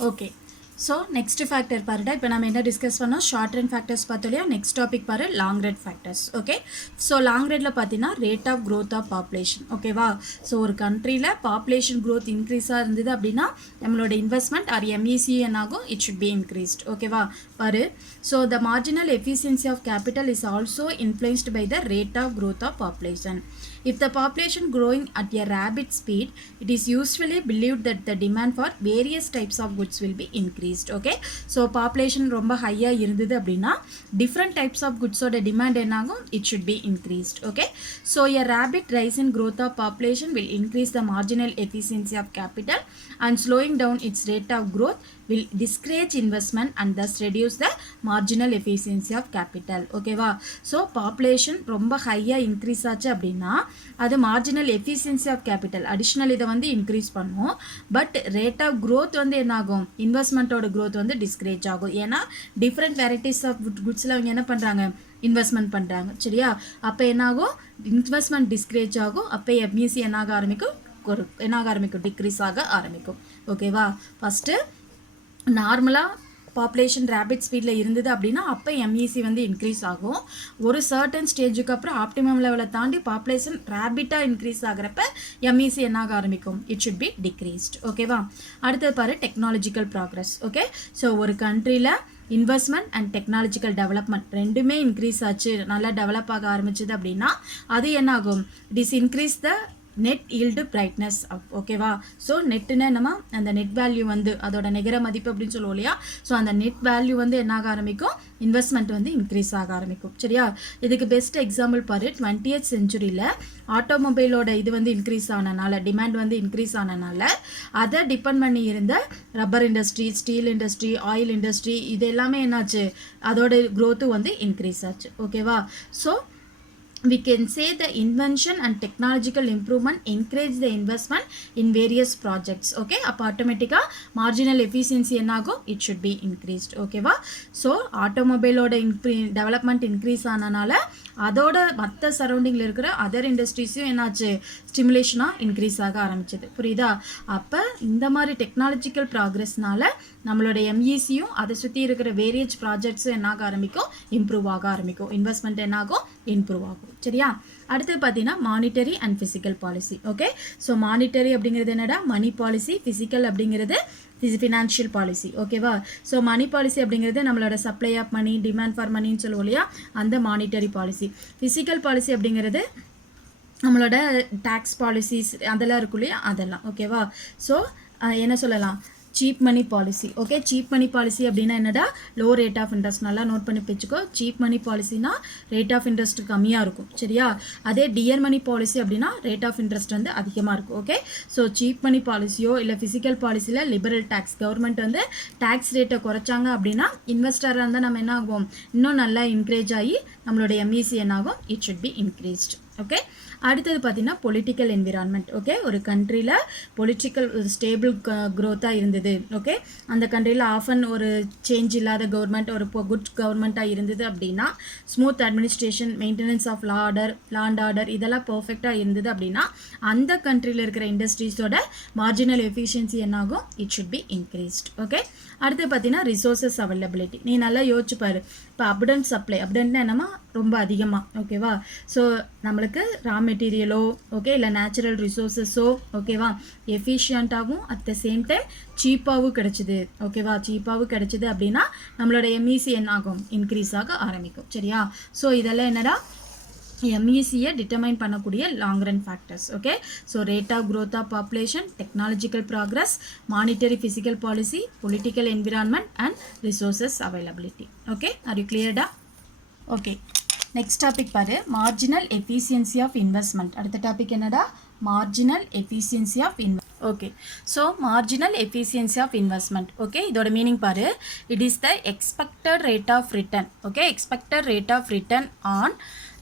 Okay. So next factor பாருடா இப்போ நம்ம என்ன டிஸ்கஸ் பண்ணோம் ஷார்ட் ரன் ஃபேக்டர்ஸ் பார்த்தோம் நெக்ஸ்ட் டாபிக் பாரு long run factors okay so long ரன்ல பார்த்தீங்கன்னா rate of growth of population ஓகேவா ஸோ ஒரு கண்ட்ரியில் பாப்புலேஷன் growth இன்க்ரீஸாக இருந்தது அப்படின்னா நம்மளோட இன்வெஸ்ட்மெண்ட் ஆர் எம்இசி என்னாகும் இட் ஷுட் பி இன்க்ரீஸ்ட் ஓகேவா பாரு so the marginal efficiency of capital is also influenced by the rate of growth of population. If the population growing at a rapid speed, it is usually believed that the demand for various types of goods will be increased. Okay, so population ரொம்ப ஹையா இருந்தது அப்படின்னா different types of goods ஓட demand என்னாகும் it should be increased. Okay, so a rapid rise in growth of population will increase the marginal efficiency of capital and slowing down its rate of growth will discourage investment and thus reduce the marginal efficiency of capital. ஓகேவா so population ரொம்ப ஹையாக increase ஆச்சு அப்படின்னா அது marginal efficiency of capital additional இதை வந்து increase பண்ணும் but rate of growth வந்து என்னாகும் இன்வெஸ்ட்மெண்ட்டோட க்ரோத் வந்து டிஸ்கரேஜ் ஆகும் ஏன்னா டிஃப்ரெண்ட் வெரைட்டிஸ் ஆஃப் குட்ஸில் அவங்க என்ன பண்ணுறாங்க இன்வெஸ்ட்மெண்ட் பண்ணுறாங்க சரியா அப்போ என்னாகும் இன்வெஸ்ட்மெண்ட் டிஸ்கரேஜ் ஆகும் அப்போ எம்இசி என்னாக ஆரம்பிக்கும் டிக்ரீஸ் ஆக ஆரம்பிக்கும் ஓகேவா ஃபஸ்ட்டு நார்மலாக பாப்புலேஷன் ரேபிட் ஸ்பீடில் இருந்தது அப்படின்னா அப்போ எம்இசி வந்து இன்க்ரீஸ் ஆகும் ஒரு சர்டன் ஸ்டேஜுக்கு அப்புறம் ஆப்டிமம் லெவலை தாண்டி பாப்புலேஷன் ரேபிட்டாக இன்க்ரீஸ் ஆகிறப்ப எம்இசி என்னாக ஆரம்பிக்கும் இட் ஷுட் பி டிக்ரீஸ்ட் ஓகேவா அடுத்தது பாரு டெக்னாலஜிக்கல் ப்ராக்ரஸ் ஓகே ஸோ ஒரு கண்ட்ரியில் இன்வெஸ்ட்மெண்ட் அண்ட் டெக்னாலஜிக்கல் டெவலப்மெண்ட் ரெண்டுமே இன்க்ரீஸ் ஆச்சு நல்லா டெவலப் ஆக ஆரம்பிச்சது அப்படின்னா அது என்னாகும் it is increase the net yield brightness ஓகேவா ஸோ நெட்டுன்னு நம்ம அந்த நெட் வேல்யூ வந்து அதோட நிகர மதிப்பு அப்படின்னு சொல்லுவோம் இல்லையா ஸோ அந்த நெட் வேல்யூ வந்து என்னாக ஆரம்பிக்கும் இன்வெஸ்ட்மெண்ட் வந்து இன்க்ரீஸ் ஆக ஆரம்பிக்கும் சரியா இதுக்கு பெஸ்ட் எக்ஸாம்பிள் பாரு 20th செஞ்சுரியில் ஆட்டோமொபைலோட இது வந்து இன்க்ரீஸ் ஆனனால டிமாண்ட் வந்து இன்க்ரீஸ் ஆனனால அதை டிபெண்ட் பண்ணி இருந்த rubber industry steel industry oil industry இது எல்லாமே என்னாச்சு அதோட க்ரோத்து வந்து இன்க்ரீஸ் ஆச்சு ஓகேவா so we can say the invention and technological improvement encourage the investment in various projects okay அப்போ ஆட்டோமேட்டிக்காக மார்ஜினல் எஃபிஷியன்சி என்னாகும் இட் ஷுட் பி இன்க்ரீஸ்ட் ஓகேவா ஸோ ஆட்டோமொபைலோட டெவலப்மெண்ட் இன்க்ரீஸ் ஆனனால அதோட மற்ற சரௌண்டிங்கில் இருக்கிற அதர் இண்டஸ்ட்ரீஸும் என்னாச்சு ஸ்டிமுலேஷனாக இன்க்ரீஸ் ஆக ஆரம்பிச்சது புரியுதா அப்போ இந்த மாதிரி டெக்னாலஜிக்கல் ப்ராக்ரெஸ்னால நம்மளோட எம்இசியும் அதை சுற்றி இருக்கிற வேரியஸ் ப்ராஜெக்ட்ஸும் என்னாக ஆரம்பிக்கும் இம்ப்ரூவ் ஆக ஆரம்பிக்கும் இன்வெஸ்ட்மெண்ட் என்னாகும் இம்ப்ரூவ் ஆகும் சரியா அடுத்து பார்த்தீங்கன்னா monetary and fiscal policy okay so monetary அப்படிங்கிறது என்னடா மணி பாலிசி ஃபிசிக்கல் அப்படிங்கிறது ஃபினான்ஷியல் பாலிசி ஓகேவா ஸோ மணி பாலிசி அப்படிங்கிறது நம்மளோட supply of money demand for மணின்னு சொல்லுவோம் இல்லையா அந்த மானிட்டரி பாலிசி ஃபிசிக்கல் பாலிசி அப்படிங்கிறது நம்மளோட டேக்ஸ் பாலிசிஸ் அதெல்லாம் இருக்கும் இல்லையா அதெல்லாம் ஓகேவா ஸோ என்ன சொல்லலாம் cheap money policy okay cheap money policy அப்படின்னா என்னடா லோ ரேட் ஆஃப் இன்ட்ரெஸ்ட் நல்லா நோட் பண்ணி வச்சுக்கோ சீப் மணி பாலிசினா ரேட் ஆஃப் இன்ட்ரெஸ்ட் கம்மியாக இருக்கும் சரியா அதே டியர் மணி பாலிசி அப்படின்னா ரேட் ஆஃப் இன்ட்ரெஸ்ட் வந்து அதிகமாக இருக்கும் ஓகே ஸோ சீப் மணி பாலிசியோ இல்லை ஃபிசிக்கல் பாலிசியில் லிபரல் டேக்ஸ் கவர்மெண்ட் வந்து டேக்ஸ் ரேட்டை குறைச்சாங்க அப்படின்னா இன்வெஸ்டராக இருந்தால் நம்ம என்ன ஆகும் இன்னும் நல்லா என்கரேஜ் ஆகி நம்மளோட எம்இசி என்னாகும் it should be increased okay அடுத்தது பார்த்தீங்கன்னா பொலிட்டிக்கல் என்விரான்மெண்ட் ஓகே ஒரு கண்ட்ரியில் பொலிட்டிக்கல் ஸ்டேபிள் க்ரோத்தாக இருந்தது ஓகே அந்த கண்ட்ரியில் ஆஃபன் ஒரு சேஞ்ச் இல்லாத கவர்மெண்ட் ஒரு குட் கவர்மெண்ட்டாக இருந்தது அப்படின்னா smooth administration maintenance of law and order இதெல்லாம் பர்ஃபெக்டாக இருந்தது அப்படின்னா அந்த கண்ட்ரியில் இருக்கிற இண்டஸ்ட்ரீஸோட மார்ஜினல் எஃபிஷியன்சி என்னாகும் it should be increased okay அடுத்து பார்த்தீங்கன்னா ரிசோர்ஸஸ் அவைலபிலிட்டி நீ நல்லா யோசிச்சுப்பாரு இப்போ அப்டன்ட் சப்ளை அப்டன்ட்னா என்னமா ரொம்ப அதிகமாக ஓகேவா ஸோ நம்மளுக்கு ரா மெட்டீரியலோ ஓகே இல்லை நேச்சுரல் ரிசோர்ஸஸோ ஓகேவா எஃபிஷியண்ட்டாகவும் அட் த சேம் டைம் சீப்பாகவும் கிடச்சிது ஓகேவா சீப்பாகவும் கிடச்சிது அப்படின்னா நம்மளோட எம்இசி என்ன ஆகும் இன்க்ரீஸ் ஆக ஆரம்பிக்கும் சரியா ஸோ இதெல்லாம் என்னடா எம்இசியை டிட்டர்மைன் பண்ணக்கூடிய long run factors okay so rate of growth of population technological progress monetary fiscal policy political environment and resources availability okay are you கிளியர்டா ஓகே நெக்ஸ்ட் டாபிக் பாரு மார்ஜினல் எஃபிஷியன்சி ஆஃப் இன்வெஸ்ட்மெண்ட் அடுத்த topic என்னடா marginal efficiency of okay so marginal efficiency of investment okay இதோட meaning பாரு it is the expected rate of return okay expected rate of return on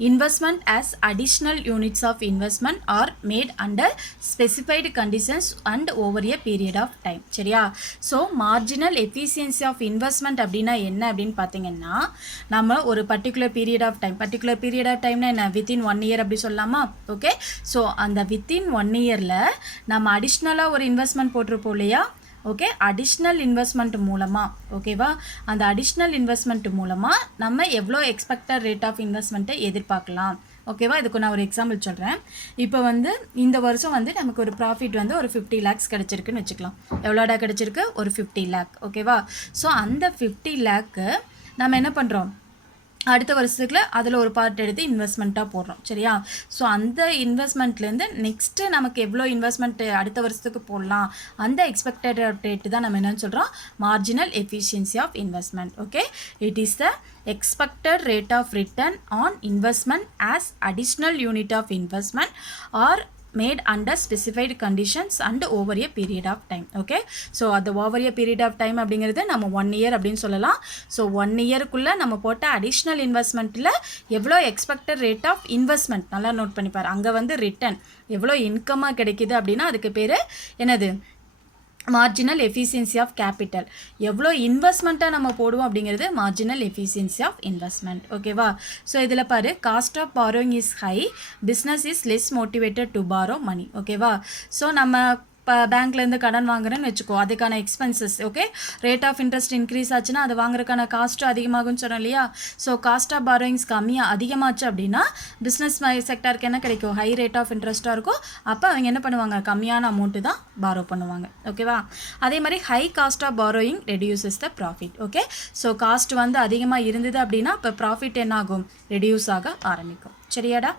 investment as additional units of investment are made under specified conditions and over a period of time சரியா so marginal efficiency of investment அப்படின்னா என்ன அப்படின்னு பார்த்தீங்கன்னா நம்ம ஒரு particular period of டைம்னா என்ன within 1 year அப்படி சொல்லலாமா ஓகே ஸோ அந்த வித்தின் 1 yearல நம்ம அடிஷ்னலாக ஒரு இன்வெஸ்ட்மெண்ட் போட்டிருப்போம் இல்லையா ஓகே அடிஷ்னல் இன்வெஸ்ட்மெண்ட் மூலமாக ஓகேவா அந்த அடிஷ்னல் இன்வெஸ்ட்மெண்ட் மூலமாக நம்ம எவ்வளோ எக்ஸ்பெக்டட் ரேட் ஆஃப் இன்வெஸ்ட்மெண்ட்டை எதிர்பார்க்கலாம் ஓகேவா இதுக்கு நான் ஒரு எக்ஸாம்பிள் சொல்கிறேன் இப்போ வந்து இந்த வருஷம் வந்து நமக்கு ஒரு ப்ராஃபிட் வந்து ஒரு 50 lakhs கிடச்சிருக்குன்னு வச்சுக்கலாம் எவ்வளோடா கிடச்சிருக்கு ஒரு 50 lakh ஓகேவா ஸோ அந்த 50 lakh நம்ம என்ன பண்ணுறோம் அடுத்த வருஷத்துக்குள்ள அதில் ஒரு பார்ட் எடுத்து இன்வெஸ்ட்மெண்ட்டாக போடுறோம் சரியா ஸோ அந்த இன்வெஸ்ட்மெண்ட்லேருந்து நெக்ஸ்ட்டு நமக்கு எவ்வளோ இன்வெஸ்ட்மெண்ட் அடுத்த வருஷத்துக்கு போடலாம் அந்த எக்ஸ்பெக்டட் ரேட்டு தான் நம்ம என்னென்னு சொல்கிறோம் marginal efficiency of investment okay it is the expected rate of return on investment as additional unit of investment or made under specified conditions and over a period of time okay so அது over a period of time அப்படிங்கிறது நம்ம 1 year அப்படின்னு சொல்லலாம் so 1 yearக்குள்ளே நம்ம போட்ட additional இன்வெஸ்ட்மெண்ட்டில் எவ்வளோ expected rate of investment நல்லா note பண்ணிப்பார் அங்கே வந்து ரிட்டர்ன் எவ்வளோ இன்கமாக கிடைக்கிது அப்படின்னா அதுக்கு பேர் என்னது மார்ஜினல் எஃபிஷியன்சி ஆஃப் கேபிட்டல் எவ்வளோ இன்வெஸ்ட்மெண்ட்டாக நம்ம போடுவோம் அப்படிங்கிறது மார்ஜினல் எஃபிஷியன்சி ஆஃப் இன்வெஸ்ட்மெண்ட் ஓகேவா ஸோ இதில் பாரு cost of borrowing is high business is less motivated to borrow money ஓகேவா ஸோ நம்ம இப்போ பேங்க்லேருந்து கடன் வாங்குறேன்னு வச்சுக்கோ அதுக்கான expenses okay rate of interest increase ஆச்சுன்னா அது வாங்குறதுக்கான காஸ்ட்டும் அதிகமாகும்னு சொன்னோம் இல்லையா ஸோ காஸ்ட் ஆஃப் பாரோயிங்ஸ் கம்மியாக அதிகமாச்சு அப்படின்னா பிஸ்னஸ் செக்டருக்கு என்ன கிடைக்கும் ஹை ரேட் ஆஃப் இன்ட்ரெஸ்ட்டாக இருக்கும் அப்போ அவங்க என்ன பண்ணுவாங்க கம்மியான அமௌண்ட்டு தான் பாரோ பண்ணுவாங்க ஓகேவா அதே மாதிரி high cost of borrowing reduces the profit okay so cost வந்து அதிகமாக இருந்தது அப்படின்னா இப்போ ப்ராஃபிட் என்ன ஆகும் ரெடியூஸ் ஆக ஆரம்பிக்கும் சரியாடா